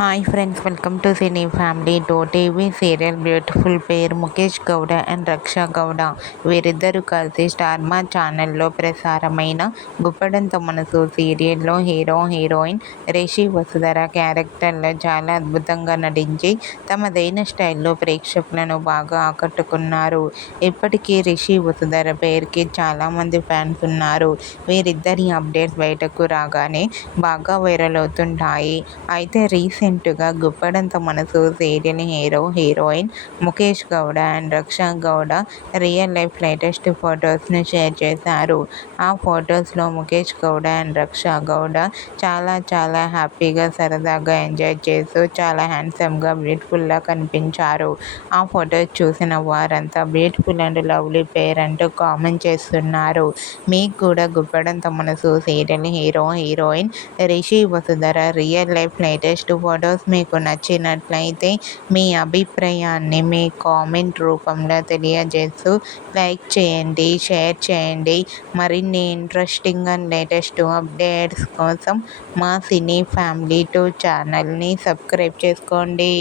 Hi friends, welcome to cine family. TV serial beautiful pair Mukesh Gowda and Raksha Gowda వీరిద్దరూ కలిసి star మా ఛానల్లో ప్రసారమైన గుప్పడంత మనసు సీరియల్లో హీరో హీరోయిన్ రిషి వసుధర క్యారెక్టర్లో చాలా అద్భుతంగా నటించి తమదైన స్టైల్లో ప్రేక్షకులను బాగా ఆకట్టుకున్నారు. ఇప్పటికీ రిషి వసుధర పేరుకి చాలామంది ఫ్యాన్స్ ఉన్నారు. వీరిద్దరి అప్డేట్స్ బయటకు రాగానే బాగా వైరల్ అవుతుంటాయి. అయితే రీసెంట్గా గుప్పడంత మనసు serial hero heroine Mukesh Gowda and Raksha Gowda real life latest ఫొటోస్ను షేర్ చేశారు. ఆ ఫొటోస్లో ముఖేష్ గౌడ అండ్ రక్షా గౌడ చాలా హ్యాపీగా సరదాగా ఎంజాయ్ చేస్తూ చాలా హ్యాండ్సమ్గా బ్యూటిఫుల్గా కనిపించారు. ఆ ఫొటోస్ చూసిన వారంతా బ్యూటిఫుల్ అండ్ లవ్లీ పేర్ అంటూ కామెంట్ చేస్తున్నారు. మీకు కూడా గుప్పడంత మనసు serial hero heroine Rishi Vasudhara real life latest photos మీకు నచ్చినట్లయితే మీ అభిప్రాయాన్ని మీ కామెంట్ రూపంలో తెలియజేస్తూ లైక్ చేయండి, షేర్ చేయండి. మరిన్ని ఇంట్రెస్టింగ్ అండ్ లేటెస్ట్ అప్డేట్స్ కోసం మా సినీ ఫ్యామిలీ 2 ఛానల్ని సబ్స్క్రైబ్ చేసుకోండి.